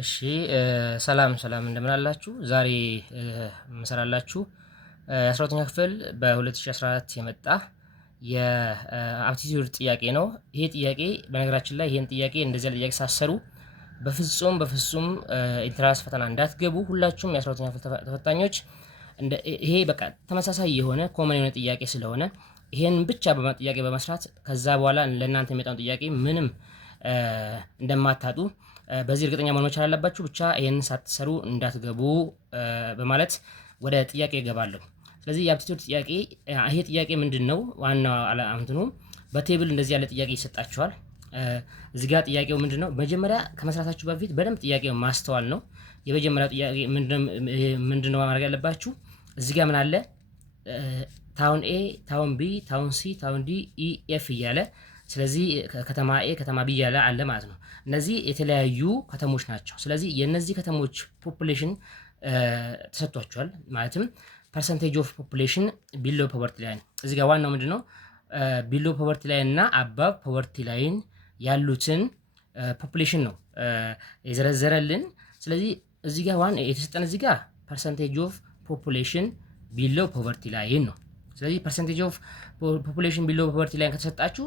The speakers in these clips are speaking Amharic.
እሺ ሰላም ሰላም እንደምን አላችሁ? ዛሬ የምሰራላችሁ 12ኛ ክፍል በ2014 የመጣ የአፕቲቲዩድ ጥያቄ ነው። ይሄ ጥያቄ በነገራችን ላይ ይሄን ጥያቄ እንደዚህ ጥያቄ ሳሰሩ በፍጹም ኢንትራንስ ፈተና እንዳትገቡ ሁላችሁም የ12ኛ ክፍል ተፈታኞች ይሄ በቃ ተመሳሳይ የሆነ ኮመን የሆነ ጥያቄ ስለሆነ ይሄን ብቻ ጥያቄ በመስራት ከዛ በኋላ ለእናንተ የሚመጣውን ጥያቄ ምንም እንደማታጡ በዚህ እርግጠኛ መሆን መቻል አለባችሁ። ብቻ ይሄንን ሳትሰሩ እንዳትገቡ በማለት ወደ ጥያቄ እገባለሁ። ስለዚህ የአፕቲቲዩድ ጥያቄ ይሄ ጥያቄ ምንድነው? ዋናው እንትኑ በቴብል እንደዚህ ያለ ጥያቄ ይሰጣችኋል። እዚህ ጋር ጥያቄው ምንድነው? መጀመሪያ ከመስራታችሁ በፊት በደንብ ጥያቄውን ማስተዋል ነው። የመጀመሪያው ጥያቄ ምንድነው ማድረግ ያለባችሁ? እዚህ ጋር ምን አለ? ታውን ኤ፣ ታውን ቢ፣ ታውን ሲ፣ ታውን ዲ፣ ኢ፣ ኤፍ እያለ ስለዚህ ከተማ ኤ ከተማ ቢ እያለ አለ ማለት ነው። እነዚህ የተለያዩ ከተሞች ናቸው። ስለዚህ የነዚህ ከተሞች ፖፑሌሽን ተሰጥቷቸዋል። ማለትም ፐርሰንቴጅ ኦፍ ፖፑሌሽን ቢሎ ፖቨርቲ ላይን። እዚህ ጋር ዋናው ምንድነው? ቢሎ ፖቨርቲ ላይን እና አባብ ፖቨርቲ ላይን ያሉትን ፖፑሌሽን ነው የዘረዘረልን። ስለዚህ እዚህ ጋር የተሰጠን እዚህ ጋር ፐርሰንቴጅ ኦፍ ፖፑሌሽን ቢሎ ፖቨርቲ ላይን ነው። ስለዚህ ፐርሰንቴጅ ኦፍ ፖፑሌሽን ቢሎ ፖቨርቲ ላይን ከተሰጣችሁ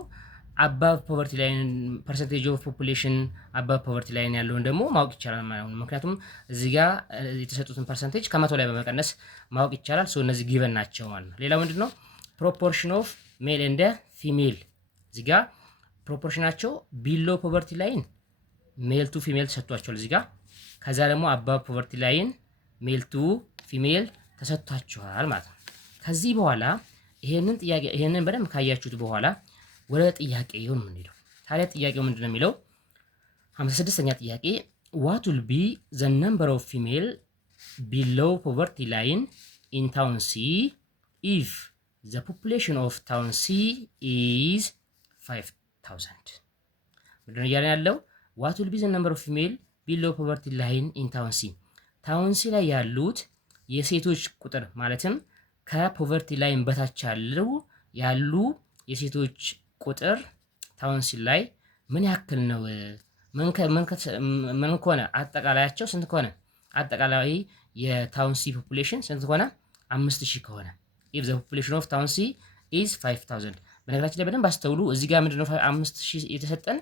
አባብ ፖቨርቲ ላይን ፐርሰንቴጅ ኦፍ ፖፑሌሽን አባብ ፖቨርቲ ላይን ያለውን ደግሞ ማወቅ ይቻላል ማለት ነው። ምክንያቱም እዚህ ጋር የተሰጡትን ፐርሰንቴጅ ከመቶ ላይ በመቀነስ ማወቅ ይቻላል። ሶ እነዚህ ጊቨን ናቸው ማለት ነው። ሌላው ምንድነው? ፕሮፖርሽን ኦፍ ሜል እንደ ፊሜል። እዚህ ጋር ፕሮፖርሽናቸው ቢሎ ፖቨርቲ ላይን ሜል ቱ ፊሜል ተሰጥቷቸዋል እዚህ ጋር። ከዛ ደግሞ አባብ ፖቨርቲ ላይን ሜል ቱ ፊሜል ተሰጥቷቸዋል ማለት ነው። ከዚህ በኋላ ይሄንን በደንብ ካያችሁት በኋላ ወደ ጥያቄው ነው የምንሄደው። ታዲያ ጥያቄው ምንድነው የሚለው? 56ኛ ጥያቄ what will be the number of female below poverty line in town C if the population of town C is 5000? ምንድነው እያለ ያለው? what will be the number of female below poverty line in town C? ታውን ሲ ላይ ያሉት የሴቶች ቁጥር ማለትም ከፖቨርቲ ላይን በታች ያሉ የሴቶች ቁጥር ታውን ሲ ላይ ምን ያክል ነው? ምን ከሆነ አጠቃላያቸው ስንት ከሆነ አጠቃላይ የታውን ሲ ፖፑሌሽን ስንት ከሆነ 5000 ከሆነ if the population of town C is 5000። በነገራችን ላይ በደንብ አስተውሉ። እዚህ ጋር ምንድነው 5000 የተሰጠን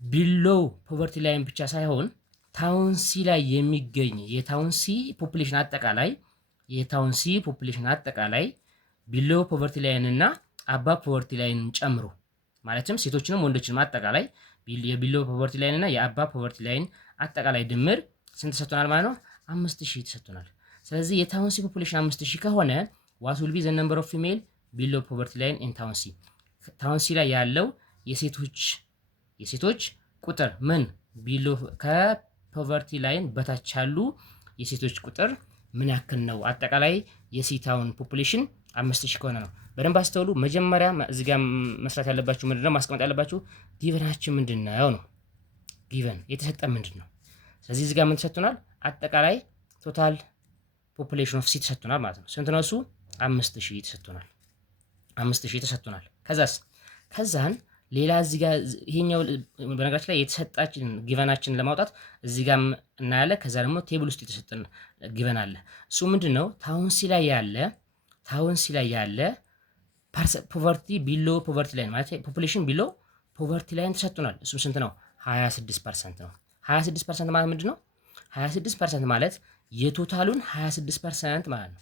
ቢሎ ፖቨርቲ ላይን ብቻ ሳይሆን ታውን ሲ ላይ የሚገኝ የታውን ሲ ፖፑሌሽን አጠቃላይ ቢሎ ፖቨርቲ ላይን እና አባብ ፖቨርቲ ላይን ጨምሮ ማለትም ሴቶችንም ወንዶችንም አጠቃላይ የቢሎ ፖቨርቲ ላይን እና የአባብ ፖቨርቲ ላይን አጠቃላይ ድምር ስንት ተሰጥቶናል ማለት ነው? 5000 ተሰጥቶናል። ስለዚህ የታውን ሲ ፖፑሌሽን 5000 ከሆነ what will be the number of female below poverty line in town C? ታውን ሲ ላይ ያለው የሴቶች ቁጥር ምን ቢሎ ከፖቨርቲ ላይን በታች ያሉ የሴቶች ቁጥር ምን ያክል ነው? አጠቃላይ የሲ ታውን ፖፑሌሽን 5000 ከሆነ ነው። በደንብ አስተውሉ። መጀመሪያ እዚህ ጋር መስራት ያለባችሁ ምንድነው? ማስቀመጥ ያለባችሁ ጊቨናችን ምንድነው ነው። ጊቨን የተሰጠ ምንድነው? ስለዚህ እዚህ ጋር ምን ተሰጥቶናል? አጠቃላይ ቶታል ፖፑሌሽን ኦፍ ሲ ተሰጥቶናል ማለት ነው። ስንት ነው እሱ? 5000 ተሰጥቶናል። 5000 ተሰጥቶናል። ከዛን ሌላ እዚህ ጋር ይሄኛው በነገራችን ላይ የተሰጣችን ጊቨናችን ለማውጣት እዚህ ጋር እናያለን። ከዛ ደግሞ ቴብል ውስጥ የተሰጠን ጊቨን አለ። እሱ ምንድነው? ታውን ሲ ላይ ያለ ፖቨርቲ ቢሎ ፖቨርቲ ላይን ማለት ፖፑሌሽን ቢሎ ፖቨርቲ ላይን ተሰጥቶናል። እሱም ስንት ነው? 26% ነው። 26% ማለት ምንድነው? 26% ማለት የቶታሉን 26% ማለት ነው።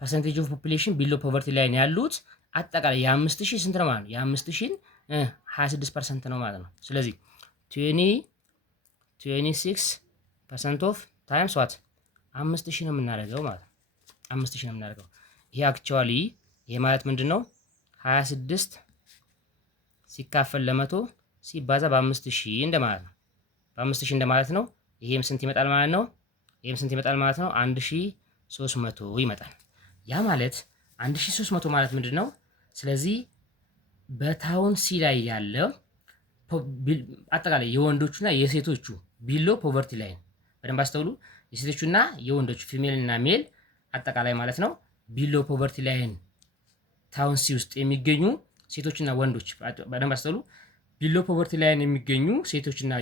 ፐርሰንቴጅ ኦፍ ፖፑሌሽን ቢሎ ፖቨርቲ ላይን ያሉት አጠቃላይ የ5000 ስንት ነው ማለት ነው? የ5000 26% ነው ማለት ነው። ስለዚህ 26% ኦፍ ታይምስ ዋት 5000 ነው የምናደርገው ማለት ነው። 5000 ነው የምናደርገው። ይሄ አክቹዋሊ ይሄ ማለት ምንድነው? 26 ሲካፈል ለ100 ሲባዛ በ5000 እንደማለት ነው። በ5000 እንደማለት ነው። ይሄም ስንት ይመጣል ማለት ነው? 1300 ይመጣል። ያ ማለት 1300 ማለት ምንድነው? ስለዚህ በታውን ሲ ላይ ያለው አጠቃላይ የወንዶቹና የሴቶቹ ቢሎ ፖቨርቲ ላይን በደንብ አስተውሉ። የሴቶቹና የወንዶቹ ፊሜል እና ሜል አጠቃላይ ማለት ነው ቢሎ ፖቨርቲ ላይን ታውን ሲ ውስጥ የሚገኙ ሴቶችና ወንዶች በደንብ አስተውሉ። ቢሎ ፖቨርቲ ላይን የሚገኙ ሴቶችና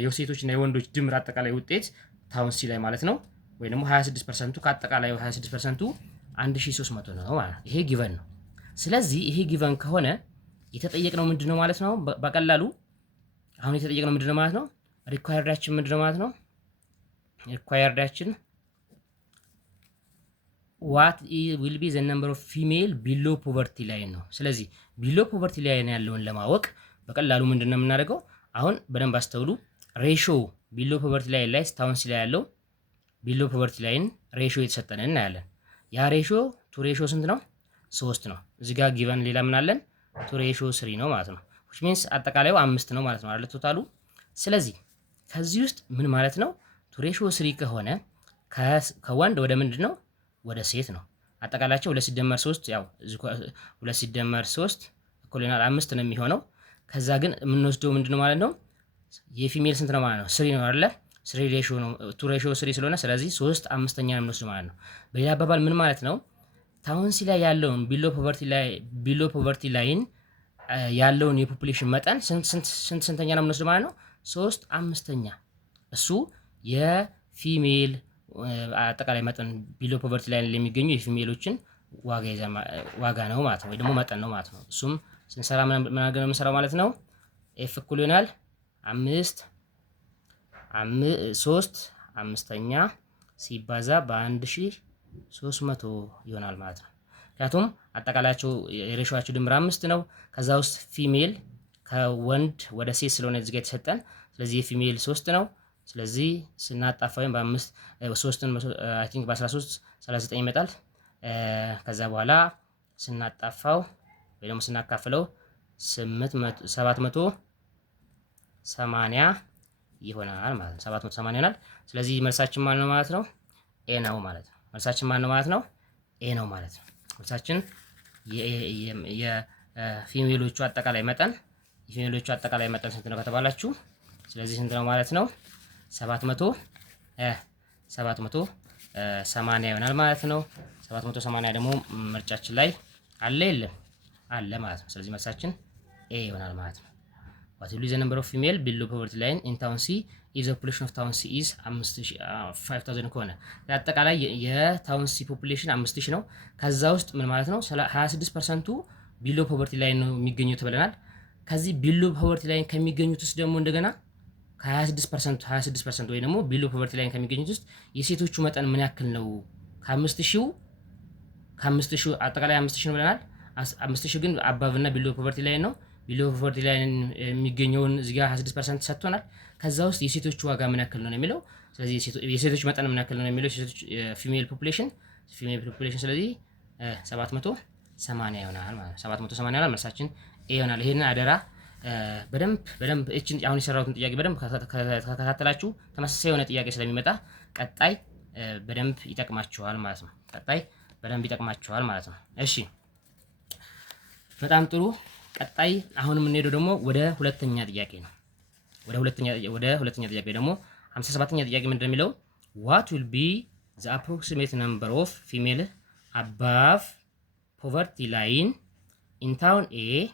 የወንዶች ድምር አጠቃላይ ውጤት ታውን ሲ ላይ ማለት ነው ወይ ደግሞ 26%ቱ ከአጠቃላዩ 26%ቱ 1300 ነው ማለት ነው። ይሄ ጊቨን ነው። ስለዚህ ይሄ ጊቨን ከሆነ የተጠየቅነው ምንድነው ማለት ነው? በቀላሉ አሁን የተጠየቅነው ምንድነው ማለት ነው? ሪኳየርዳችን ምንድነው ማለት ነው? ሪኳየርዳችን ዋት ዊል ቢ ዘ ነምበር ኦፍ ፊሜል ቢሎ ፖቨርቲ ላይን ነው። ስለዚህ ቢሎ ፖቨርቲ ላይን ያለውን ለማወቅ በቀላሉ ምንድነው የምናደርገው? አሁን በደንብ አስተውሉ። ሬሾ ቢሎ ፖቨርቲ ላይን ላይ ታውን ሲ ላይ ያለው ቢሎ ፖቨርቲ ላይን ሬሾ የተሰጠን እናያለን። ያ ሬሾ ቱ ሬሾ ስንት ነው? 3 ነው። እዚህ ጋር ጊቨን ሌላ ምን አለን? ቱ ሬሾ 3 ነው ማለት ነው። which means አጠቃላዩ 5 ነው ማለት ነው አይደል? ቶታሉ። ስለዚህ ከዚህ ውስጥ ምን ማለት ነው? ቱ ሬሾ 3 ከሆነ ከወንድ ወደ ምንድን ነው? ወደ ሴት ነው። አጠቃላቸው 2 ሲደመር 3 ያው 2 ሲደመር 3 እኩል ይሆናል 5 ነው የሚሆነው። ከዛ ግን የምንወስደው ምንድን ነው ማለት ነው? የፊሜል ስንት ነው ማለት ነው? 3 ነው አይደለ? 3 ሬሾ ነው። ቱ ሬሾ 3 ስለሆነ ስለዚህ 3 5ኛ ነው የምንወስደው ማለት ነው። በሌላ አባባል ምን ማለት ነው? ታውን ሲ ላይ ያለውን ቢሎ ፖቨርቲ ላይን ያለውን የፖፑሌሽን መጠን ስንተኛ ነው የምንወስደው ማለት ነው? 3 5ኛ። እሱ የፊሜል አጠቃላይ መጠን ቢሎ ፖቨርቲ ላይን የሚገኙ የፊሜሎችን ዋጋ ነው ማለት ነው፣ ወይ ደግሞ መጠን ነው ማለት ነው። እሱም ስንሰራ ምን አድርገን ነው የምንሰራው ማለት ነው? ኤፍ እኩል ይሆናል 3 5ኛ ሲባዛ በ1300 ይሆናል ማለት ነው። ምክንያቱም አጠቃላያቸው የሬሾዋቸው ድምር 5 ነው። ከዛ ውስጥ ፊሜል ከወንድ ወደ ሴት ስለሆነ እዚህ ጋር የተሰጠን፣ ስለዚህ የፊሜል 3 ነው። ስለዚህ ስናጣፋ ወይም በ3ን አይ ቲንክ በ13 39 ይመጣል። ከዛ በኋላ ስናጣፋው ወይ ደግሞ ስናካፍለው 780 ይሆናል ማለት ነው። 780 ይሆናል። ስለዚህ መልሳችን ማን ነው ማለት ነው? ኤ ነው ማለት ነው። መልሳችን ማን ነው ማለት ነው? ኤ ነው ማለት ነው። መልሳችን የፊሜሎቹ አጠቃላይ መጠን ስንት ነው ከተባላችሁ፣ ስለዚህ ስንት ነው ማለት ነው? 780 ይሆናል ማለት ነው። 780 ደግሞ ምርጫችን ላይ አለ የለም? አለ ማለት ነው። ስለዚህ መልሳችን ኤ ይሆናል ማለት ነው። what will be the number of female below poverty line in town C if the population of town C is 5000 ከሆነ አጠቃላይ የታውን ሲ ፖፑሌሽን 5000 ነው። ከዛ ውስጥ ምን ማለት ነው? 26%ቱ ቢሎ ፖቨርቲ ላይን ነው የሚገኙት ብለናል። ከዚህ ቢሎ ፖቨርቲ ላይን ከሚገኙት ውስጥ ደግሞ እንደገና ከ26% ወይ ደግሞ ቢሎ ፖቨርቲ ላይን ከሚገኙት ውስጥ የሴቶቹ መጠን ምን ያክል ነው? ከ5000 አጠቃላይ 5000 ነው ብለናል። 5000 ግን አባቭ እና ቢሎ ፖቨርቲ ላይን ነው። ቢሎ ፖቨርቲ ላይን የሚገኘውን እዚህ ጋር 26% ሰጥቶናል። ከዛ ውስጥ የሴቶቹ ዋጋ ምን ያክል ነው የሚለው፣ ስለዚህ የሴቶች መጠን ምን ያክል ነው የሚለው የሴቶች ፊሜል ፖፑሌሽን ስለዚህ 780 ይሆናል ማለት ነው። 780 ይሆናል። መልሳችን ኤ ይሆናል። ይሄንን አደራ በደንብ እቺን አሁን የሰራሁትን ጥያቄ በደንብ ከተከታተላችሁ ተመሳሳይ የሆነ ጥያቄ ስለሚመጣ ቀጣይ በደንብ ይጠቅማችኋል ማለት ነው። እሺ በጣም ጥሩ። ቀጣይ አሁን የምንሄደው ደግሞ ወደ ሁለተኛ ጥያቄ ነው። ወደ ሁለተኛ ጥያቄ ደግሞ 57ኛ ጥያቄ ምንድን ነው የሚለው? what will be the approximate number of female above poverty line in town A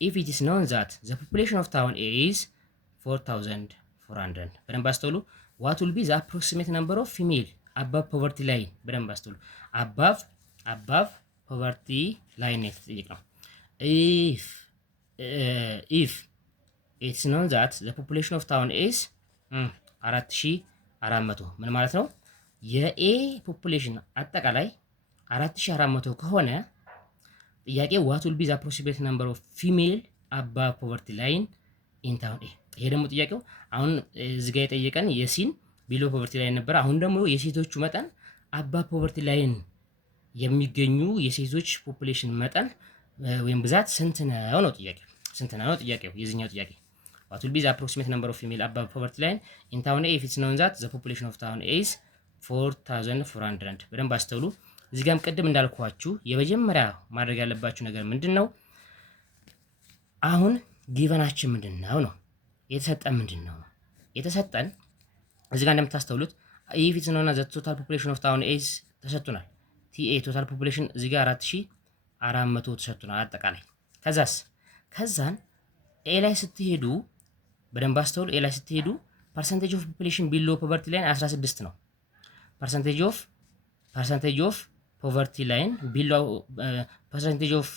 if it is known that the population of town A is 4400? በደንብ አስተውሉ። what will be the approximate number of female above poverty line? በደንብ አስተውሉ። above poverty line የተጠየቀው if it's known that the population of town is 4400 ምን ማለት ነው? የኤ ፖፑሌሽን አጠቃላይ 4400 ከሆነ ጥያቄ what will be the approximate number of female above poverty line in town A? ይሄ ደግሞ ጥያቄው አሁን እዚህ ጋር የጠየቀን የሲን ቢሎ ፖቨርቲ ላይን ነበር። አሁን ደግሞ የሴቶቹ መጠን above poverty line የሚገኙ የሴቶች ፖፑሌሽን መጠን ወይም ብዛት ስንት ነው ጥያቄው? የዚህኛው ጥያቄ what will be the approximate number of female above poverty line in town A if it's known that the population of town A is 4400? በደንብ አስተውሉ። እዚህ ጋርም ቅድም እንዳልኳችሁ የመጀመሪያ ማድረግ ያለባችሁ ነገር ምንድን ነው? አሁን ጊቨናችን ምንድን ነው? የተሰጠን ምንድን ነው? የተሰጠን እዚህ ጋር እንደምታስተውሉት if it's known that the total population of town A is ተሰጥቶናል። ቲኤ ቶታል ፖፑሌሽን እዚህ ጋር 4400 ተሰጥቶናል አጠቃላይ። ከዛን ኤ ላይ ስትሄዱ በደንብ አስተውሉ። ኤ ላይ ስትሄዱ ፐርሰንቴጅ ኦፍ ፖፑሌሽን ቢሎ ፖቨርቲ ላይን 16 ነው። ፐርሰንቴጅ ኦፍ ፖቨርቲ ላይን ቢሎ ፐርሰንቴጅ ኦፍ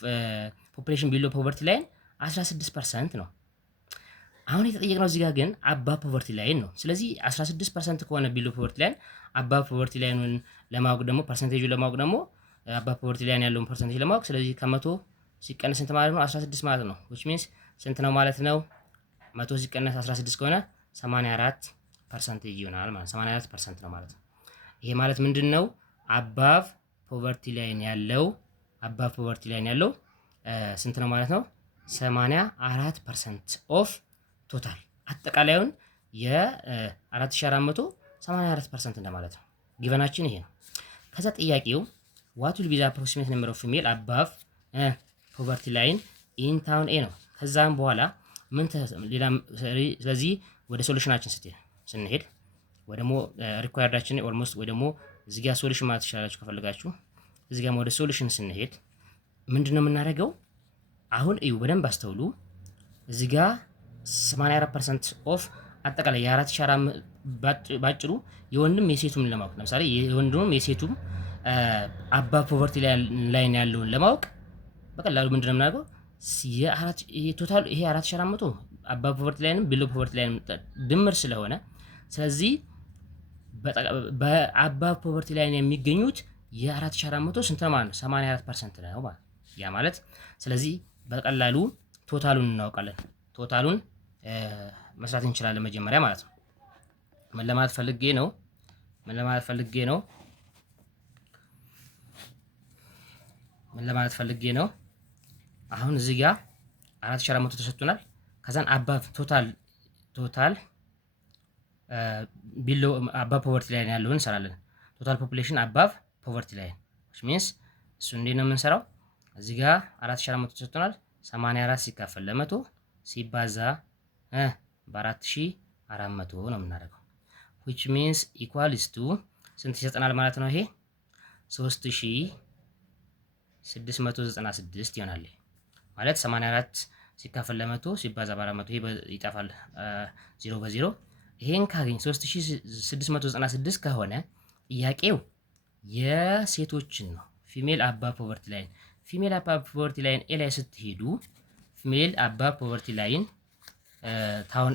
ፖፑሌሽን ቢሎ ፖቨርቲ ላይን 16% ነው። አሁን የተጠየቅነው እዚህ ጋር ግን አባ ፖቨርቲ ላይን ነው። ስለዚህ 16% ከሆነ ቢሎ ፖቨርቲ ላይን አባ ፖቨርቲ ላይኑን ለማወቅ ደግሞ ፐርሰንቴጁን ለማወቅ ደግሞ አባ ፖቨርቲ ላይን ያለውን ፐርሰንቴጅ ለማወቅ ስለዚህ ከመቶ ሲቀነስ ስንት ማለት ነው? 16 ማለት ነው። which means ስንት ነው ማለት ነው? 100 ሲቀነስ 16 ከሆነ 84% ይሆናል ማለት 84% ነው ማለት ነው። ይሄ ማለት ምንድን ነው? አባቭ ፖቨርቲ ላይን ያለው ስንት ነው ማለት ነው? 84% ኦፍ ቶታል አጠቃላዩን የ4400 84% እንደማለት ነው። ጊቨናችን ይሄ ነው። ከዛ ጥያቄው ዋት ዊል ቢ ዘ አፕሮክሲሜት ነምበር ኦፍ ፊሜል አባቭ ፖቨርቲ ላይን ኢን ታውን ኤ ነው። ከዛም በኋላ ምን ሌላ ስለዚህ ወደ ሶሉሽናችን ስንሄድ ወይ ደግሞ ሪኳየርዳችን ኦልሞስት ወይ ደግሞ እዚህ ጋር ሶሉሽን ማለት ትችላላችሁ ከፈልጋችሁ። እዚህ ጋር ወደ ሶሉሽን ስንሄድ ምንድነው የምናደርገው? አሁን እዩ በደንብ አስተውሉ። እዚህ ጋር 84% ኦፍ አጠቃላይ የ4400 ባጭሩ የወንድም የሴቱም ለማወቅ ለምሳሌ የወንድም የሴቱም አባ ፖቨርቲ ላይን ያለውን ለማወቅ በቀላሉ ምንድነው የምናደርገው? ቶታል ይሄ 4400 አባ ፖቨርቲ ላይንም ቢሎ ፖቨርቲ ላይንም ድምር ስለሆነ ስለዚህ በአባ ፖቨርቲ ላይን የሚገኙት የ4400 ስንት ማለት ነው? 84% ነው ማለት ያ ማለት ስለዚህ በቀላሉ ቶታሉን እናውቃለን። ቶታሉን መስራት እንችላለን መጀመሪያ ማለት ነው። ምን ለማለት ፈልጌ ነው? አሁን እዚህ ጋር 4400 ተሰጥቶናል። ከዛን አባቭ ቶታል ቢሎ አባቭ ፖቨርቲ ላይን ያለውን እንሰራለን። ቶታል ፖፑሌሽን አባቭ ፖቨርቲ ላይን which means እሱ እንዴት ነው የምንሰራው? እዚህ ጋር 4400 ተሰጥቶናል። 84 ሲካፈል ለ100 ሲባዛ በ4400 ነው የምናደርገው which means equals to ስንት ይሰጠናል ማለት ነው? ይሄ 3696 ይሆናል ማለት 84 ሲካፈል ለ100 ሲባዛ በ400 ይሄ ይጠፋል 0 በ0 ይሄን ካገኝ 3696 ከሆነ ጥያቄው የሴቶችን ነው። ፊሜል አባቭ ፖቨርቲ ላይን ኤ ላይ ስትሄዱ ፊሜል አባቭ ፖቨርቲ ላይን ታውን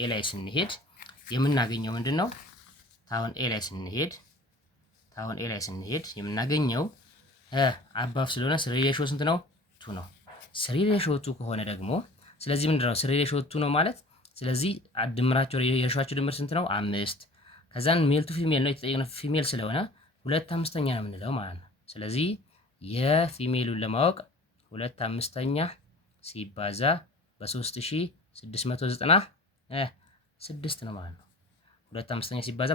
ኤ ላይ ስንሄድ የምናገኘው ምንድነው? ታውን ኤ ላይ ስንሄድ የምናገኘው አባቭ ስለሆነ ስሪ ሬሽዮ ስንት ነው? 2 ነው። ስሪ ሬሽዮ 2 ከሆነ ደግሞ ስለዚህ ምንድነው ስሪ ሬሽዮ 2 ነው ማለት ስለዚህ አድምራቸው የሬሽዮአቸው ድምር ስንት ነው? 5 ከዛን ሜል ቱ ፊሜል ነው የተጠየቅነው ፊሜል ስለሆነ 2/5 ነው የምንለው ማለት ነው። ስለዚህ የፊሜሉን ለማወቅ 2/5 ሲባዛ በ3696 ነው ማለት ነው። 2/5 ሲባዛ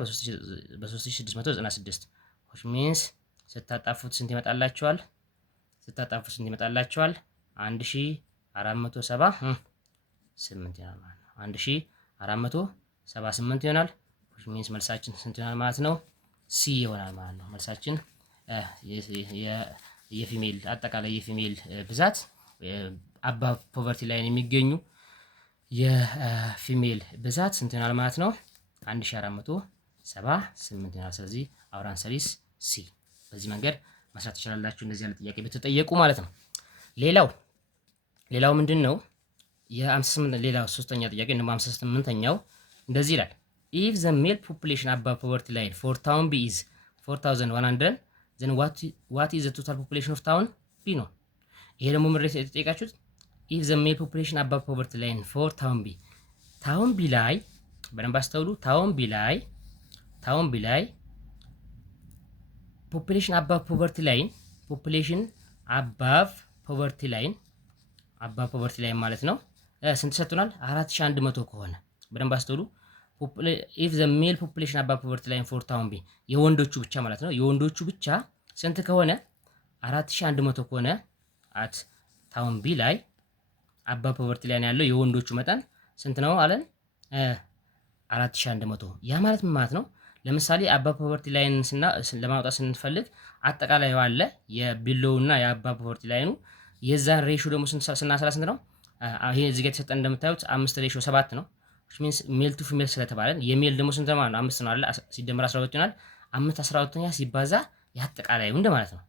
በ3696 which means ስታጣፉት ስንት ይመጣላችኋል? 1478 ይሆናል ማለት ነው። 1478 ይሆናል which means መልሳችን ስንት ይሆናል ማለት ነው? ሲ ይሆናል ማለት ነው። መልሳችን የፊሜል አጠቃላይ የፊሜል ብዛት አባቭ ፖቨርቲ ላይን የሚገኙ የፊሜል ብዛት ስንት ይሆናል ማለት ነው? 1478 ይሆናል። ስለዚህ አውር አንሰር ኢዝ ሲ። በዚህ መንገድ መስራት ትችላላችሁ እንደዚህ ያለ ጥያቄ ብትጠየቁ ማለት ነው። ሌላው ምንድን ነው? የ58 ሌላው ሶስተኛ ጥያቄ ነው። 58ኛው እንደዚህ ይላል if the male population above poverty line for town B is 4100 then what is the total population of town B ነው። ይሄ ደግሞ ምድር የተጠየቃችሁት if the male population above poverty line for town B ላይ በደንብ አስተውሉ። ታውን ቢ ላይ population above poverty line ማለት ነው ስንት ሰጥቶናል? 4100 ከሆነ በደንብ አስተውሉ። if the male population above poverty line for town B የወንዶቹ ብቻ ማለት ነው የወንዶቹ ብቻ ስንት ከሆነ 4100 ከሆነ at town B ላይ above poverty line ያለው የወንዶቹ መጠን ስንት ነው አለን? 4100። ያ ማለት ምን ማለት ነው? ለምሳሌ above poverty line ለማውጣት ስንፈልግ አጠቃላይ አለ የቢሎው እና የabove poverty line የዛን ሬሽዮ ደግሞ ስናሰላ ስንት ነው? ይሄ እዚህ ጋር የተሰጠን እንደምታዩት 5:7 ነው። which means ሜል ቱ ፊሜል ስለተባለን የሜል ደግሞ ስንት ማለት ነው? 5 ነው አይደል? ሲደመር 12 ይሆናል። 5/12ኛ ሲባዛ ያጠቃላዩ እንደማለት ነው።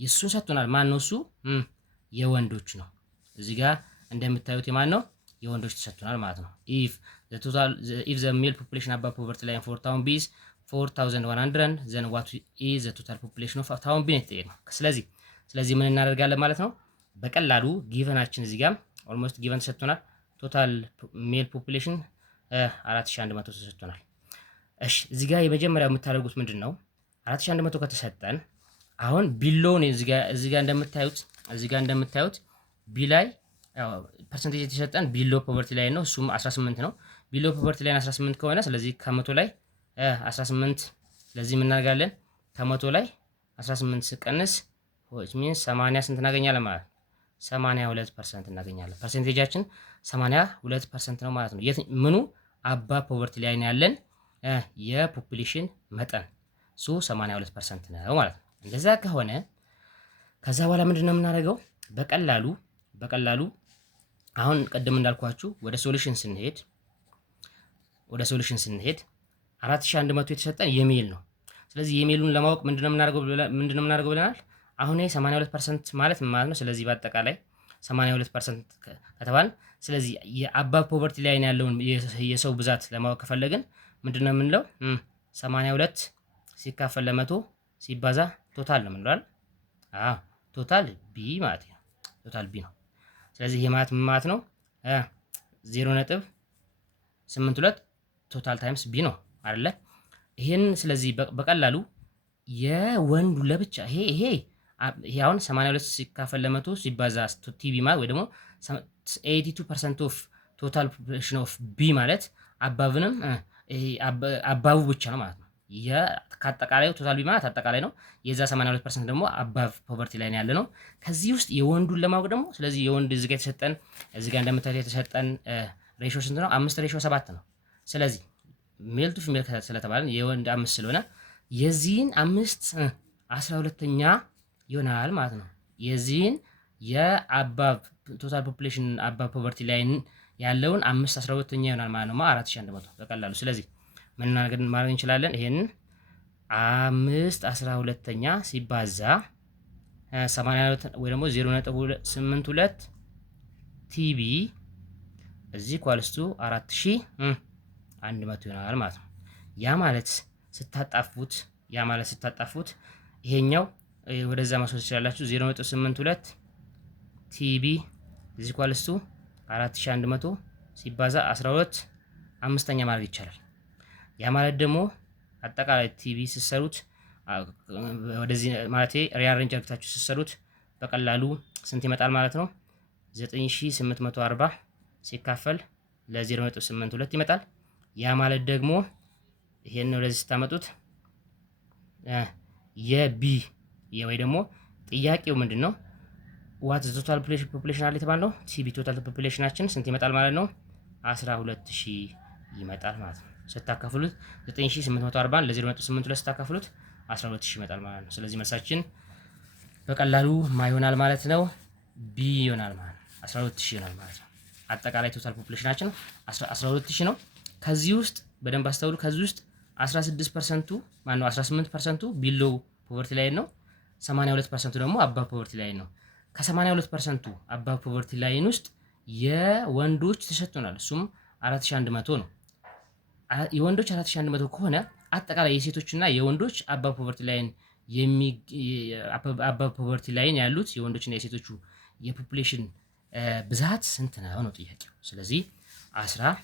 የሱን ሰጥቶናል። ማን ነው እሱ? የወንዶች ነው። እዚህ ጋር እንደምታዩት የማን ነው? የወንዶች ተሰጥቶናል ማለት ነው። if the male population above poverty line for town B is 4100 then what is the total population of town B ነው። ስለዚህ ምን እናደርጋለን ማለት ነው? በቀላሉ ጊቨናችን እዚህ ጋር ኦልሞስት ጊቨን ተሰጥቶናል። ቶታል ሜል ፖፑሌሽን 4100 ተሰጥቶናል። እሺ እዚህ ጋር የመጀመሪያው የምታደርጉት ምንድነው? 4100 ከተሰጠን አሁን ቢሎውን እዚህ ጋር እንደምታዩት ቢ ላይ ያው ፐርሰንቴጅ የተሰጠን ቢሎ ፖቨርቲ ላይ ነው። እሱም 18 ነው። ቢሎ ፖቨርቲ ላይ 18 ከሆነ ስለዚህ ከመቶ ላይ 18 ስለዚህ ምን እናደርጋለን? ከመቶ ላይ 18 ስቀንስ which means 80 ስንት እናገኛለን ማለት ነው? 82% እናገኛለን። ፐርሰንቴጃችን 82% ነው ማለት ነው። ምኑ አባ ፖቨርቲ ላይ ያለን የፖፑሌሽን መጠን 82% ነው ማለት ነው። እንደዛ ከሆነ ከዛ በኋላ ምንድነው የምናደርገው? በቀላሉ አሁን ቀደም እንዳልኳችሁ ወደ ሶሉሽን ስንሄድ 4100 የተሰጠን የሜል ነው። ስለዚህ የሜሉን ለማወቅ ምንድነው የምናደርገው ብለናል? አሁን 82% ማለት ምን ማለት ነው? ስለዚህ በአጠቃላይ 82% ከተባልን ስለዚህ የአባብ ፖቨርቲ ላይ ያለውን የሰው ብዛት ለማወቅ ከፈለግን ምንድነው የምንለው? 82 ሲካፈል ለ100 ሲባዛ ቶታል ነው የምንለው። ቶታል ቢ ማለት ነው። ቶታል ቢ ነው። ስለዚህ ይሄ ማለት ምን ማለት ነው? 0.82 ቶታል ታይምስ ቢ ነው አይደለ? ይሄን ስለዚህ በቀላሉ የወንዱ ለብቻ ይሄ አሁን 82 ሲካፈል ለ100 ሲባዛ ቲቢ ማለት ወይ ደግሞ 82% ኦፍ ቶታል ፖፑሌሽን ኦፍ ቢ ማለት አባብንም አባቡ ብቻ ነው ማለት ነው። ከአጠቃላይ ቶታል ቢ ማለት አጠቃላይ ነው። የዛ 82% ደግሞ አባቭ ፖቨርቲ ላይ ያለ ነው። ከዚህ ውስጥ የወንዱን ለማወቅ ደግሞ ስለዚህ የወንድ እዚህ ጋር እንደምታዩት የተሰጠን ሬሾ ስንት ነው? 5:7 ነው። ስለዚህ ሜል ቱ ፊሜል ስለተባለን የወንድ 5 ስለሆነ የዚህን 5/12ኛ ይሆናል ማለት ነው። የዚህን የአባቭ ቶታል ፖፑሌሽን አባቭ ፖቨርቲ ላይ ያለውን 5/12ኛ ይሆናል ማለት ነው 4100 በቀላሉ። ስለዚህ ምን ማድረግ እንችላለን? ይሄንን 5/12ኛ ሲባዛ 82 ወይ ደግሞ 0.82 ቲቢ እዚህ ኳልስቱ 4100 ይሆናል ማለት ነው። ያ ማለት ስታጣፉት ይሄኛው ወደዛ ማስወሰድ ትችላላችሁ። 0.82 ቲቢ እዚህ ኳልስቱ 4100 ሲባዛ 12 አምስተኛ ማድረግ ይቻላል። ያ ማለት ደግሞ አጠቃላይ ቲቪ ሲሰሩት ወደዚህ ማለት ሪአሬንጅ አድርጋችሁ ሲሰሩት በቀላሉ ስንት ይመጣል ማለት ነው? 9840 ሲካፈል ለ0.82 ይመጣል። ያ ማለት ደግሞ ይሄን ወደዚህ ስታመጡት የቢ ወይ ደግሞ ጥያቄው ምንድነው? ዋት ዘ ቶታል ፖፑሌሽን አለ የተባለው ቲቢ ቶታል ፖፑሌሽናችን ስንት ይመጣል ማለት ነው? 12000 ይመጣል ማለት ነው። ስታካፍሉት 9840 ለ0.82 ስታካፍሉት 12000 ይመጣል ማለት ነው። ስለዚህ መልሳችን በቀላሉ ይሆናል ማለት ነው? ቢ ይሆናል ማለት ነው። 12000 ይሆናል ማለት ነው። አጠቃላይ ቶታል ፖፑሌሽናችን 12000 ነው። ከዚህ ውስጥ በደንብ አስተውሉ። ከዚህ ውስጥ 16% ማነው 18% ቢሎ ፖቨርቲ ላይ ነው። 82% ደግሞ አባብ ፖቨርቲ ላይ ነው። ከ82% አባብ ፖቨርቲ ላይን ውስጥ የወንዶች ተሰጥቶናል። እሱም 4100 ነው። የወንዶች 4100 ከሆነ አጠቃላይ የሴቶችና የወንዶች አባብ ፖቨርቲ ላይን ያሉት የወንዶችና የሴቶቹ የፖፑሌሽን ብዛት ስንት ነው ጥያቄው። ስለዚህ 12000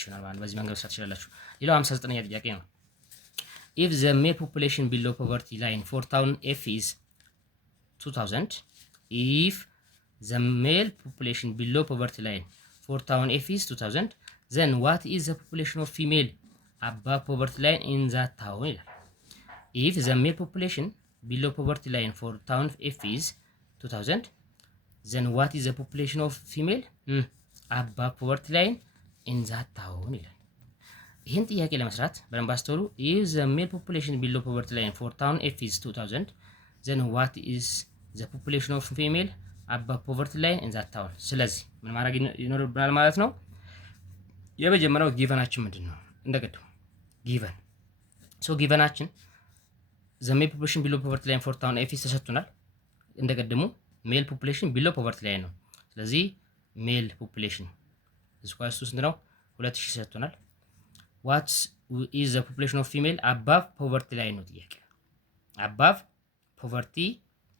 ይሆናል ማለት በዚህ መንገድ መስራት ትችላላችሁ። ሌላው 59ኛ ጥያቄ ነው። if the male population below poverty line for town F is 2000 if the male population below poverty line for town F is 2000 then what is the population of female above poverty line in that town ይላል። if the male population below poverty line for town F is 2000 then what is the population of female above poverty line in that town ይላል። ይህን ጥያቄ ለመስራት በደንብ አስተውሉ። if the male population below poverty line for town F is 2000 then what is the population of female አባቭ ፖቨርቲ ላይን ኢን ዛት ታውን። ስለዚህ ምን ማድረግ ይኖርብናል ማለት ነው? የመጀመሪያው ጊቨናችን ምንድን ነው? እንደቀደሙ ጊቨን ጊቨናችን ዘ ሜል ፖፑሌሽን ቢሎ ፖቨርቲ ላይን ፎር ታውን ኤፊስ ተሰጥቶናል። እንደቀደሙ ሜል ፖፑሌሽን ቢሎ ፖቨርቲ ላይን ነው። ስለዚህ ሜል ፖፑሌሽን ስኳስ ስንት ነው? 2000 ተሰጥቶናል። ዋት ኢዝ ዘ ፖፑሌሽን ኦፍ ፊሜል አባቭ ፖቨርቲ ላይን ነው ጥያቄ። አባቭ ፖቨርቲ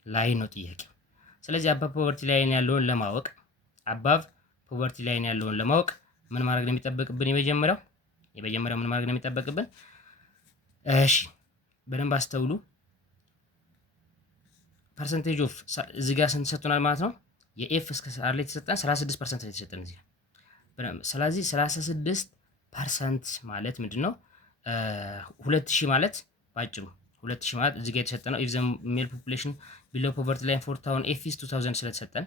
ላይን ነው ጥያቄ። ስለዚህ አባቭ ፖቨርቲ ላይን ያለውን ለማወቅ ምን ማድረግ ነው የሚጠበቅብን? የመጀመሪያው ምን ማድረግ ነው የሚጠበቅብን? እሺ በደንብ አስተውሉ። ፐርሰንቴጅ ኦፍ እዚህ ጋር ስንት ተሰጥቶናል ማለት ነው? የኤፍ እስከ አር ላይ የተሰጠን 36% ላይ የተሰጠን እዚህ ጋር። ስለዚህ 36% ማለት ምንድነው? 2000 ማለት ባጭሩ 2000 ማለት እዚህ ጋር የተሰጠነው ኢፍ ዘ ሜል ፖፑሌሽን ቢሎ ፖቨርቲ ላይን ፎር ታውን ኤፍ ኢዝ 2000 ስለተሰጠን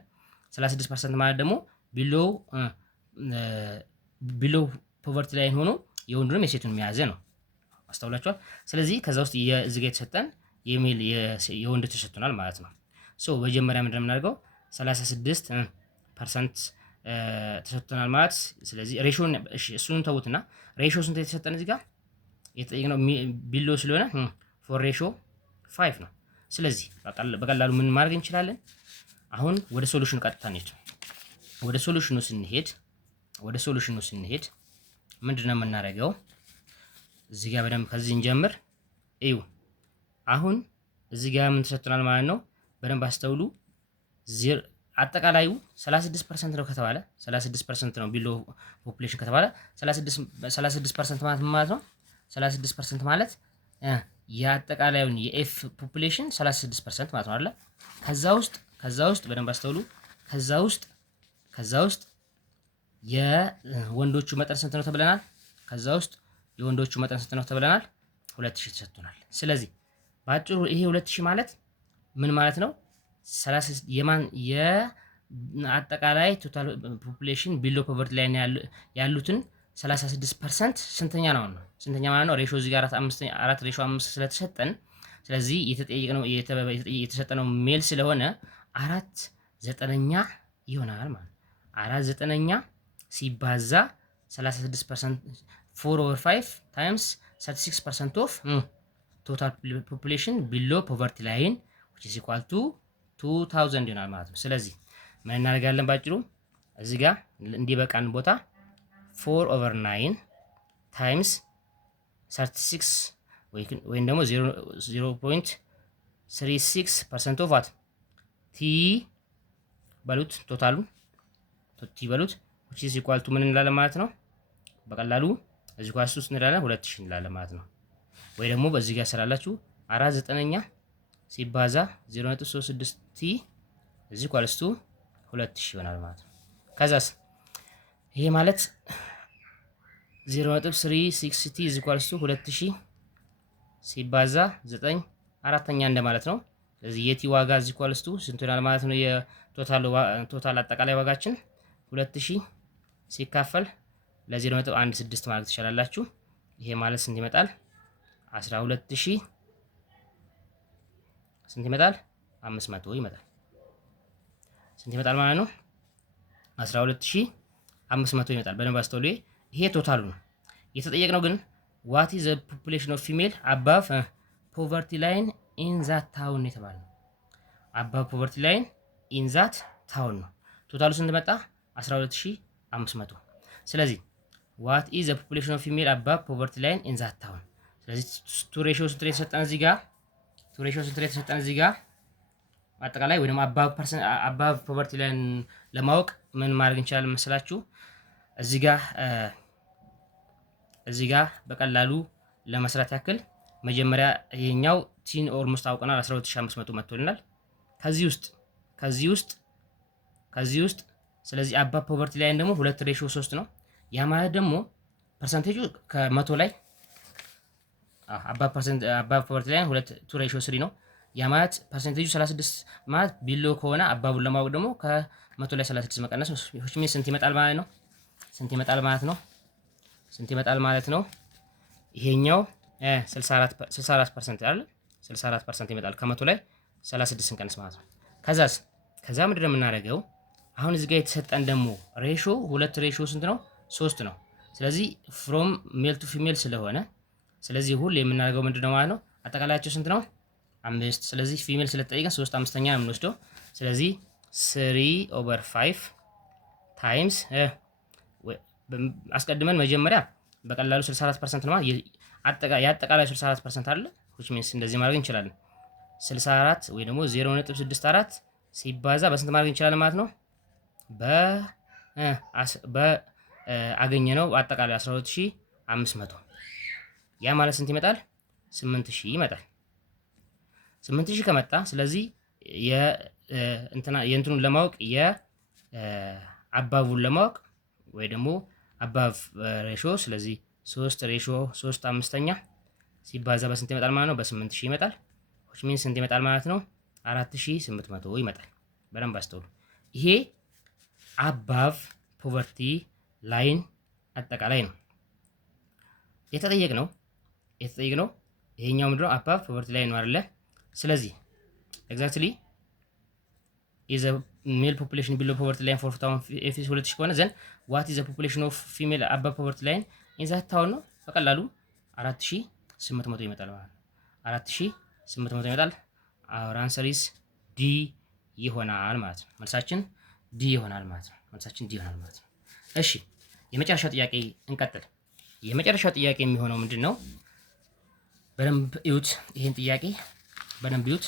36% ማለት ደግሞ ቢሎ ፖቨርቲ ላይን ሆኖ የወንዱንም የሴቱንም የያዘ ነው። አስተውላችኋል? ስለዚህ ከዛ ውስጥ እዚህ ጋር የተሰጠን የሜል የወንድ ተሰጥቶናል ማለት ነው። መጀመሪያ ምንድን ነው የምናደርገው? 36% ተሰጥቶናል ማለት ስለዚህ ሬሾን እሱን ተውትና ሬሾ ስንት የተሰጠን እዚህ ጋር የተጠየቅነው ቢሎ ስለሆነ 4:5 ነው። ስለዚህ በቀላሉ ምን ማድረግ እንችላለን? አሁን ወደ ሶሉሽኑ ቀጥታ እንሂድ። ወደ ሶሉሽኑ ስንሄድ ምንድነው የምናደርገው? እዚህ ጋር በደንብ ከዚህ እንጀምር። እዩ አሁን እዚህ ጋር ምን ተሰጥቶናል ማለት ነው? በደንብ አስተውሉ። አጠቃላዩ 36% ነው ከተባለ 36% ነው ቢሎ ፖፑሌሽን ከተባለ 36% ማለት ነው? 36% ማለት የአጠቃላዩን የኤፍ ፖፑሌሽን 36% ማለት ነው አይደል? ከዛ ውስጥ በደንብ አስተውሉ። ከዛ ውስጥ የወንዶቹ መጠን ስንት ነው ተብለናል? 2000 ተሰጥቶናል። ስለዚህ ባጭሩ ይሄ 2000 ማለት ምን ማለት ነው? የአጠቃላይ ቶታል ፖፑሌሽን ቢሎ ፖቨርቲ ላይ ያሉትን 36% ስንተኛ ነው ማለት ነው? ሬሾ እዚህ ጋር 4:5 ስለተሰጠን ስለዚህ የተሰጠነው ሜል ስለሆነ 4/9 ይሆናል ማለት ነው። 4/9 ሲባዛ 36% 4/5 ታይምስ 36% ኦፍ ቶታል ፖፑሌሽን ቢሎ ፖቨርቲ ላይን which is equal to 2000 ይሆናል ማለት ነው። ስለዚህ ምን እናደርጋለን? ባጭሩ እዚህ ጋር እንዲበቃን ቦታ 4/9 ታይምስ 36 ወይም ደግሞ 0.36% ኦፍ ዋት ቲ በሉት ቶታሉን ቲ በሉት which is equal to ምን እንላለን ማለት ነው? በቀላሉ እዚህ ጋር ውስጥ እንላለን 2000 እንላለን ማለት ነው። ወይ ደግሞ በዚህ ጋር ስላላችሁ 4/9 ሲባዛ 0.36 ቲ እዚህ ኳልስ ቱ 2000 ይሆናል ማለት ነው። ከዛስ ይሄ ማለት 0.36 ቲ እዚህ ኳልስ ቱ 2000 ሲባዛ 9 4ኛ እንደማለት ነው። ስለዚህ የቲ ዋጋ እዚህ ኳልስ ቱ ስንት ይሆናል ማለት ነው? የቶታል አጠቃላይ ዋጋችን 2000 ሲካፈል ለ0.16 ማለት ትችላላችሁ። ይሄ ማለት ስንት ይመጣል? 12000 ስንት ይመጣል? 500 ይመጣል። ስንት ይመጣል ማለት ነው? 12500 ይመጣል። በደንብ አስተውሉ። ይሄ ቶታሉ ነው። የተጠየቅነው ግን ዋት ኢዝ ዘ ፖፑሌሽን ኦፍ ፊሜል አባቭ ፖቨርቲ ላይን ኢን ዛት ታውን የተባለው አባቭ ፖቨርቲ ላይን ኢን ዛት ታውን ነው። ቶታሉ ስንት መጣ? 12500። ስለዚህ ዋት ኢዝ ዘ ፖፑሌሽን ኦፍ ፊሜል አባቭ ፖቨርቲ ላይን ኢን ዛት ታውን። ስለዚህ ቱ ሬሽዮ ስንት የተሰጠን እዚህ ጋር አጠቃላይ ወይ ደግሞ አባቭ ፖቨርቲ ላይን ለማወቅ ምን ማድረግ እንችላለን መስላችሁ? እዚህ ጋር በቀላሉ ለመስራት ያክል መጀመሪያ ይሄኛው ቲን ኦልሞስት አውቀናል 12500 መጥቶልናል። ከዚህ ውስጥ ስለዚህ አባቭ ፖቨርቲ ላይን ደግሞ 2:3 ነው። ያ ማለት ደግሞ ፐርሰንቴጁ ከ100 ላይ አባቭ ፖቨርቲ ላይን 2:3 ነው። ያ ማለት ፐርሰንቴጁ 36 ማለት ቢሎ ከሆነ አባቡን ለማወቅ ደግሞ ከ100 ላይ 36 መቀነስ ነው። ስንት ይመጣል ማለት ነው? ይሄኛው 64% አይደል? 64% ይመጣል ከ100 ላይ 36 እንቀንስ ማለት ነው። ከዛ ምንድነው የምናደርገው? አሁን እዚህ ጋር የተሰጠን ደግሞ ሬሾ ሁለት ሬሾ ስንት ነው? 3 ነው። ስለዚህ ፍሮም ሜል ቱ ፊሜል ስለሆነ ስለዚህ ሁሌ የምናደርገው ምንድነው ማለት ነው? አጠቃላያቸው ስንት ነው? 5። ስለዚህ ፊሜል ስለተጠየቀን 3/5 ነው የምንወስደው። ስለዚህ 3/5 ታይምስ አስቀድመን መጀመሪያ በቀላሉ 64% ነው ማለት የአጠቃላይ 64% አለ which means እንደዚህ ማድረግ እንችላለን። 64 ወይ ደግሞ 0.64 ሲባዛ በስንት ማድረግ እንችላለን ማለት ነው? አገኘነው አጠቃላይ 12500 ያ ማለት ስንት ይመጣል? 8000 ይመጣል። 8000 ከመጣ ስለዚህ የእንትኑን ለማወቅ የአባቡን ለማወቅ ወይ ደግሞ አባቭ ሬሾ ስለዚህ 3/3 ሲባዛ በስንት ይመጣል ማለት ነው? በ8000 ይመጣል። which means ስንት ይመጣል ማለት ነው? 4800 ይመጣል። በደንብ አስተውሉ። ይሄ አባቭ ፖቨርቲ ላይን አጠቃላይ ነው የተጠየቅነው ይሄኛው ምንድነው? አባቭ ፖቨርቲ ላይን ነው አይደለ? ስለዚህ ኤግዛክትሊ is a male population below poverty line for town if is 2000 ከሆነ ዘን what is the population of female above poverty line in that town ነው። በቀላሉ 4800 ይመጣል ማለት ነው። 4800 ይመጣል። our answer is D ይሆናል ማለት ነው። መልሳችን ዲ ይሆናል ማለት ነው። እሺ የመጨረሻው ጥያቄ እንቀጥል። የመጨረሻው ጥያቄ የሚሆነው ምንድን ነው? በደንብ እዩት። ይሄን ጥያቄ በደንብ እዩት።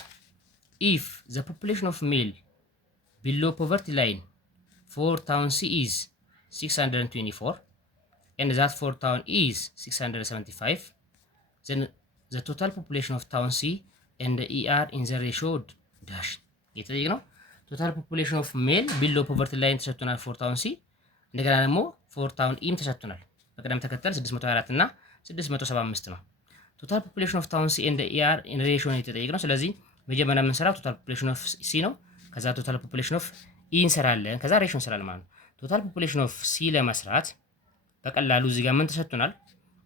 if the population of male below poverty line for town C is 624 and that for town is 675 then the total population of town C and E are in the ratio dash የተጠየቅ ነው። ቶታል ፖፑሌሽን ኦፍ ሜል ቢሎ ፖቨርቲ ላይን ተሰጥቶናል ፎር ታውን ሲ። እንደገና ደግሞ ፎር ታውን ኢም ተሰጥቶናል። በቅደም ተከተል 624 እና 675 ነው። ቶታል ፖፑሌሽን ኦፍ ታውን ሲ ኤንድ ኢ አር ኢን ሬሽዮ ነው የተጠየቅ ነው። ስለዚህ መጀመሪያ የምንሰራው ቶታል ፖፑሌሽን ኦፍ ሲ ነው። ከዛ ቶታል ፖፑሌሽን ኦፍ ኢ እንሰራለን። ከዛ ሬሽዮ እንሰራለን ማለት ነው። ቶታል ፖፑሌሽን ኦፍ ሲ ለመስራት በቀላሉ እዚህ ጋር ምን ተሰጥቶናል?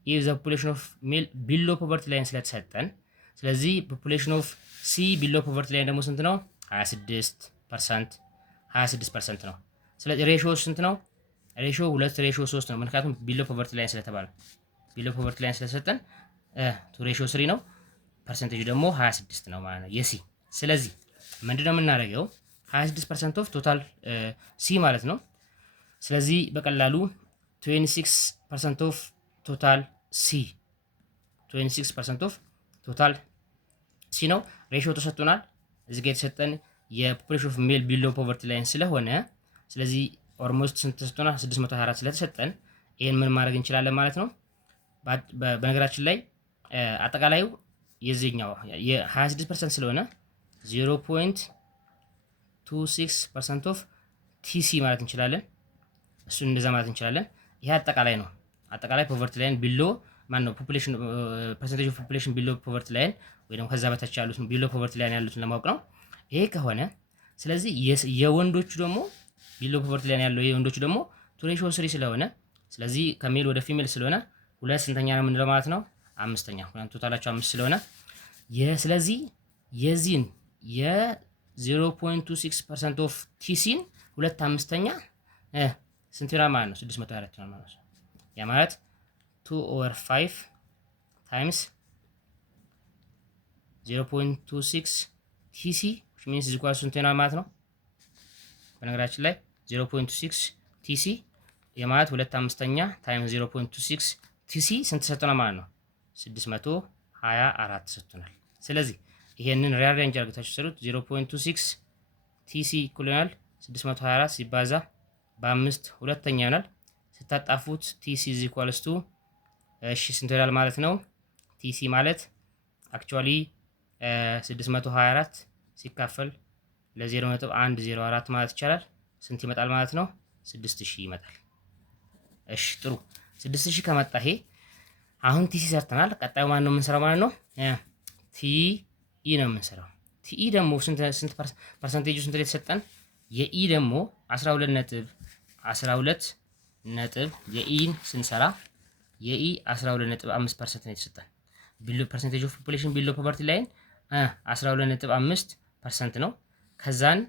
ይህ ዘ ፖፑሌሽን ኦፍ ሜል ቢሎ ፖቨርቲ ላይን ስለተሰጠን ስለዚህ ፖፑሌሽን ኦፍ ሲ ቢሎ ፖቨርቲ ላይን ደግሞ ስንት ነው? 26% ነው። ስለዚህ ሬሾ ስንት ነው? ሬሾ 2 ሬሾ 3 ነው። ምክንያቱም ቢሎ ፖቨርቲ ላይን ስለተባለ ቢሎ ፖቨርቲ ላይን ስለተሰጠን ቱ ሬሾ 3 ነው። ፐርሰንቴጁ ደግሞ 26 ነው ማለት ነው የሲ። ስለዚህ ምንድነው የምናደርገው? 26% ኦፍ ቶታል ሲ ማለት ነው። ስለዚህ በቀላሉ 26% ኦፍ ቶታል ሲ 26% ኦፍ ቶታል ሲ ነው። ሬሾ ተሰጥቶናል። እዚህ ጋር የተሰጠን የፖፑሌሽን ኦፍ ሜል ቢሎ ፖቨርቲ ላይን ስለሆነ ስለዚህ ኦልሞስት ስንት ተሰጥቶናል? 624 ስለተሰጠን ይሄን ምን ማድረግ እንችላለን ማለት ነው። በነገራችን ላይ አጠቃላዩ የዚህኛው የ26% ስለሆነ 0.26% ኦፍ ቲሲ ማለት እንችላለን። እሱን እንደዛ ማለት እንችላለን። ይሄ አጠቃላይ ነው። አጠቃላይ ፖቨርቲ ላይን ቢሎ ማን ነው ፖፑሌሽን ፐርሰንቴጅ ኦፍ ፖፑሌሽን ቢሎ ፖቨርቲ ላይን ወይ ደግሞ ከዛ በታች ያሉትን ቢሎ ፖቨርቲ ላይን ያሉትን ለማወቅ ነው። ይሄ ከሆነ ስለዚህ የወንዶቹ ደግሞ ቢሎ ፖቨርቲ ላይን ያለው የወንዶቹ ደግሞ ቱ ሬሾ 3 ስለሆነ ስለዚህ ከሜል ወደ ፊሜል ስለሆነ ሁለት ስንተኛ ነው የምንለው ማለት ነው? 5ኛ። ምክንያቱም ቶታላቸው 5 ስለሆነ ስለዚህ የዚህን የ0.26% ኦፍ ቲሲን 2/5 ስንት ይሆናል ማለት ነው? 624 ይሆናል ማለት ነው። ያ ማለት 2/5 ታይምስ 0.26 ቲሲ which means is equal to ስንት ይሆናል ማለት ነው? በነገራችን ላይ 0.26 ቲሲ የማለት 2/5 ታይምስ 0.26 ቲሲ ስንት ሰጥቶናል ማለት ነው? 624 ሰጥቶናል። ስለዚህ ይሄንን ሪአሬንጅ አድርጋችሁ ሰሩት። 0.26 ቲሲ ኢኩል ይሆናል 624 ሲባዛ በ5 ሁለተኛ ይሆናል። ስታጣፉት ቲሲ is equals to እሺ ስንት ይሆናል ማለት ነው? ቲሲ ማለት አክቹአሊ 624 ሲካፈል ለ0.104 ማለት ይቻላል። ስንት ይመጣል ማለት ነው? 6000 ይመጣል። እሺ ጥሩ 6000 ከመጣ ይሄ አሁን ቲሲ ሰርተናል። ቀጣዩ ማን ነው የምንሰራው ማለት ነው? ቲኢ ነው የምንሰራው። ቲኢ ደግሞ ስንት ፐርሰንቴጁ ስንት ላይ ተሰጠን? የኢ ደግሞ 12 ነጥብ የኢን ስንሰራ የኢ 12.5% ነው የተሰጠን። ቢሎ ፐርሰንቴጅ ኦፍ ፖፑሌሽን ቢሎ ፖቨርቲ ላይን 12.5% ነው። ከዛን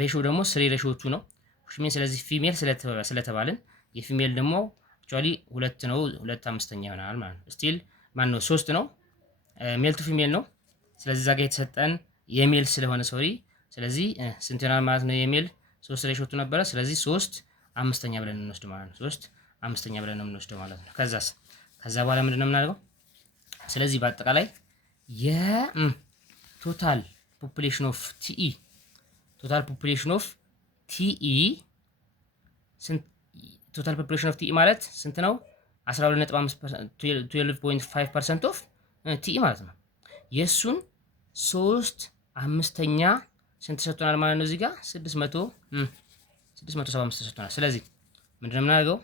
ሬሾ ደግሞ 3 ሬሾዎቹ ነው ምን ስለዚህ ፊሜል ስለተባልን የፊሜል ደግሞ አክቹአሊ 2 ነው 2/5 ይሆናል ማለት ነው። ስቲል ማን ነው 3 ነው ሜል ቱ ፊሜል ነው። ስለዚህ እዛ ጋር የተሰጠን የሜል ስለሆነ ሶሪ ስለዚህ ስንት ይሆናል ማለት ነው? የሜል 3 ሬሾቱ ነበረ። ስለዚህ 3/5 ብለን እንወስድ ማለት ነው። 3/5 ብለን ነው የምንወስደው ማለት ነው። ከዛ በኋላ ምንድን ነው የምናደርገው? ስለዚህ በአጠቃላይ የቶታል ፖፑሌሽን ኦፍ ቲኢ ቶታል ፖፑሌሽን ኦፍ ቲኢ ማለት ስንት ነው? 12.5% ኦፍ ቲኢ ማለት ነው። የእሱን 3/5 ስንት ተሰጥቶናል ማለት ነው? እዚህ ጋር 675 ተሰጥቶናል። ስለዚህ ምንድን ነው የምናደርገው?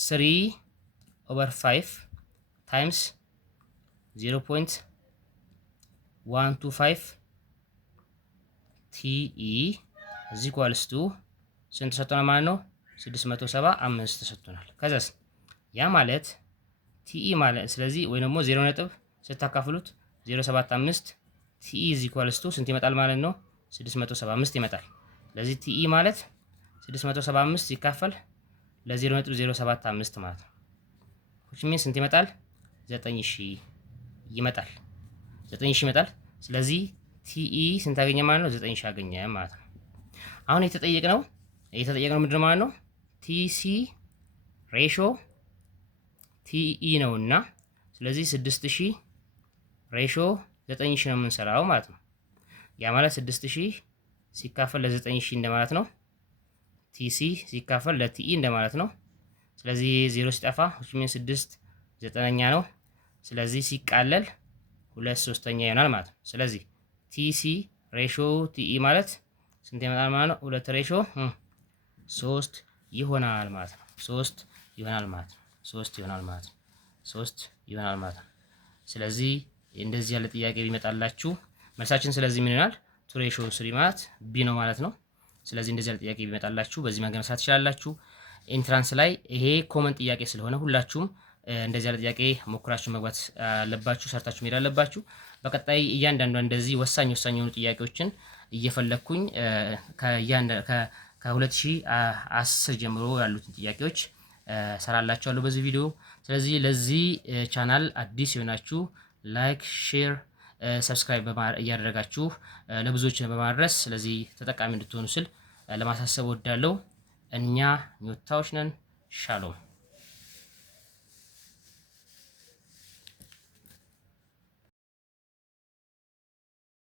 3/5 ታይምስ 0.125 ቲኢ እዚህ ኳልስቱ ስንት ተሰጥቶናል ማለት ነው? 675 ተሰጥቶናል። ከዛስ ያ ማለት ቲኢ ማለት ስለዚህ ወይ ደግሞ 0 ነጥብ ስታካፍሉት 0.75 ቲኢ እዚህ ኳልስቱ ስንት ይመጣል ማለት ነው? 675 ይመጣል። ስለዚህ ቲኢ ማለት 675 ሲካፈል ለ0.075 ማለት ነው። ምን ስንት ይመጣል? 9000 ይመጣል። 9000 ይመጣል። ስለዚህ ቲኢ ስንት አገኘ ማለት ነው? 9000 አገኘ ማለት ነው። አሁን የተጠየቅነው ምንድን ነው ማለት ነው? ቲሲ ሬሾ ቲኢ ነውና ስለዚህ 6000 ሬሾ 9000 ነው የምንሰራው ማለት ነው። ያ ማለት 6000 ሲካፈል ለ9000 እንደማለት ነው። ቲሲ ሲካፈል ለቲኢ እንደማለት ነው። ስለዚህ 0 ሲጠፋ 6 9ኛ ነው። ስለዚህ ሲቃለል 2/3 ይሆናል ማለት ነው። ስለዚህ ቲሲ ሬሾ ቲኢ ማለት ስንት ይመጣል ማለት ነው? 2 ሬሾ 3 ይሆናል ማለት ነው። 3 ይሆናል ማለት ነው። 3 ይሆናል ማለት ነው። 3 ይሆናል ማለት ነው። ስለዚህ እንደዚህ ያለ ጥያቄ ቢመጣላችሁ መልሳችን ስለዚህ ምን ይሆናል? 2 ሬሾ 3 ማለት ቢ ነው ማለት ነው። ስለዚህ እንደዚህ ያለ ጥያቄ ቢመጣላችሁ በዚህ መንገድ መስራት ትችላላችሁ። ኢንትራንስ ላይ ይሄ ኮመን ጥያቄ ስለሆነ ሁላችሁም እንደዚህ ያለ ጥያቄ ሞክራችሁ መግባት አለባችሁ፣ ሰርታችሁ መሄድ አለባችሁ። በቀጣይ እያንዳንዱ እንደዚህ ወሳኝ የሆኑ ጥያቄዎችን እየፈለኩኝ ከ2010 ጀምሮ ያሉትን ጥያቄዎች ሰራላችኋለሁ በዚህ ቪዲዮ። ስለዚህ ለዚህ ቻናል አዲስ የሆናችሁ ላይክ፣ ሼር፣ ሰብስክራይብ እያደረጋችሁ ለብዙዎች በማድረስ ስለዚህ ተጠቃሚ እንድትሆኑ ስል ለማሳሰብ እወዳለሁ። እኛ ኞታዎች ነን። ሻሎም